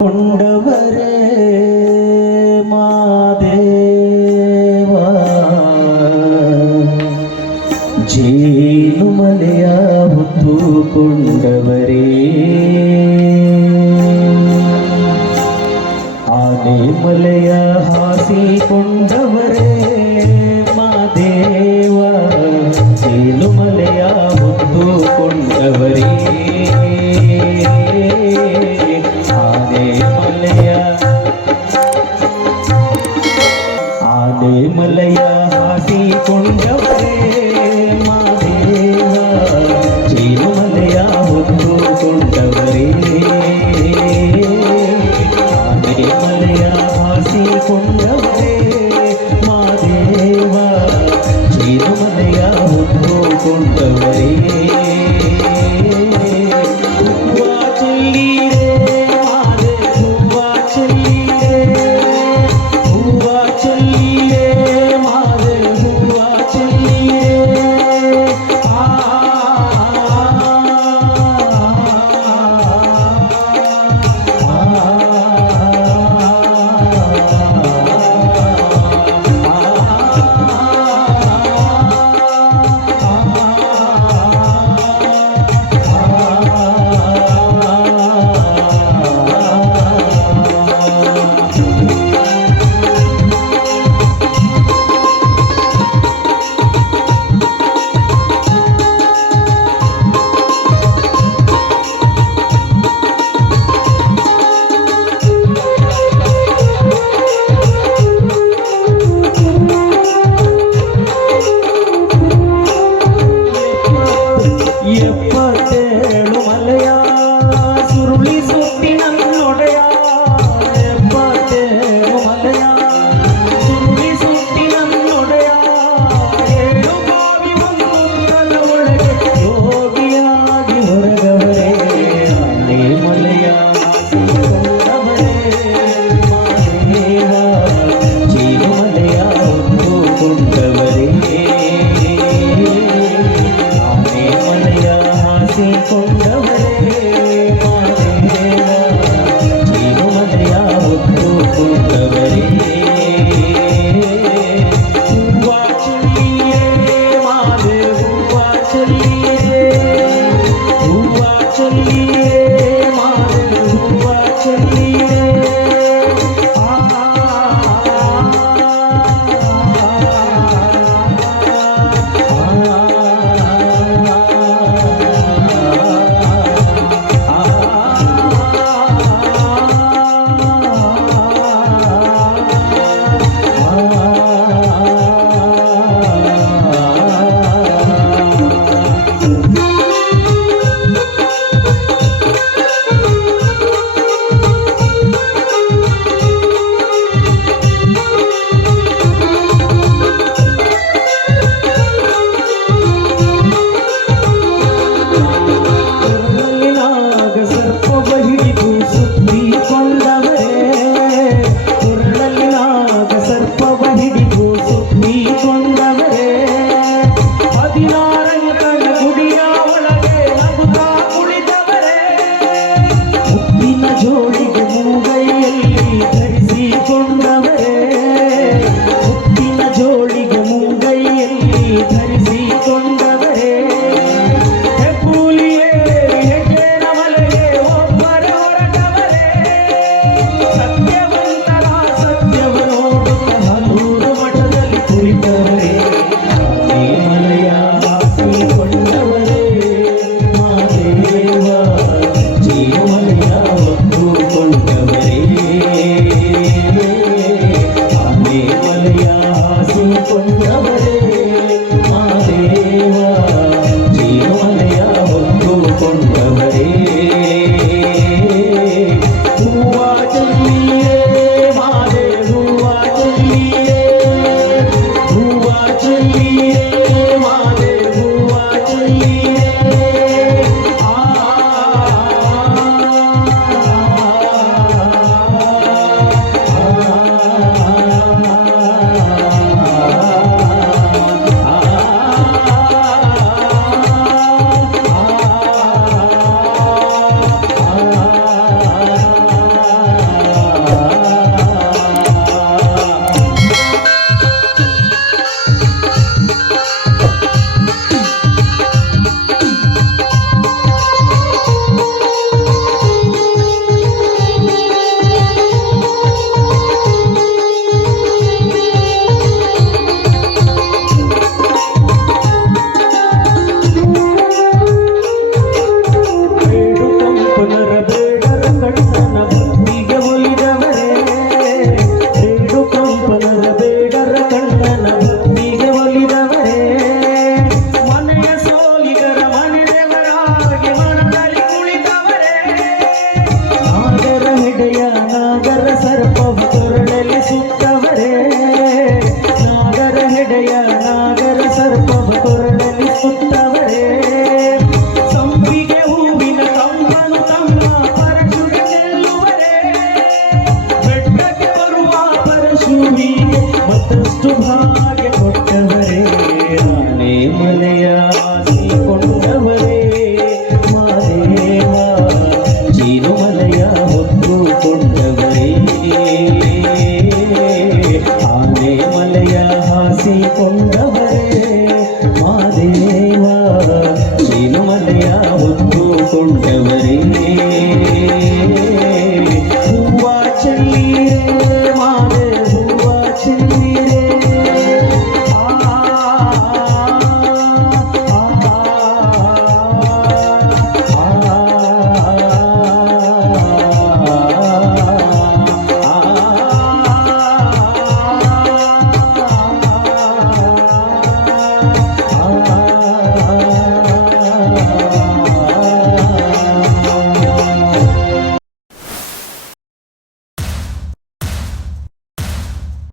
கொண்டவரே மாதேவா. ஜீனுமலையாவுத்து கொண்டவரே. ஆனைமலைய ஹாசி கொண்டவரே மாதேவா. ஜீனுமலையா கொண்ட ঝরে ನಾಗರ ಸರ್ಪವು ತೊರಳಲಿ ಸುತ್ತವರೇ ನಾಗರ ಹೆಡೆಯ ನಾಗರ ಸರ್ಪವು ತೊರಳಲಿ ಸುತ್ತವರೇ ಸಂಪಿಗೆ ಹೂವಿನ ತಮ್ಮನು ತಮ್ಮ ಪರಶುರ ಚೆಲ್ಲುವರೇ ಬೆಟ್ಟಕ್ಕೆ ಬರುವ ಪರಶುವಿಗೆ ಮತ್ತಷ್ಟು ಭಾರ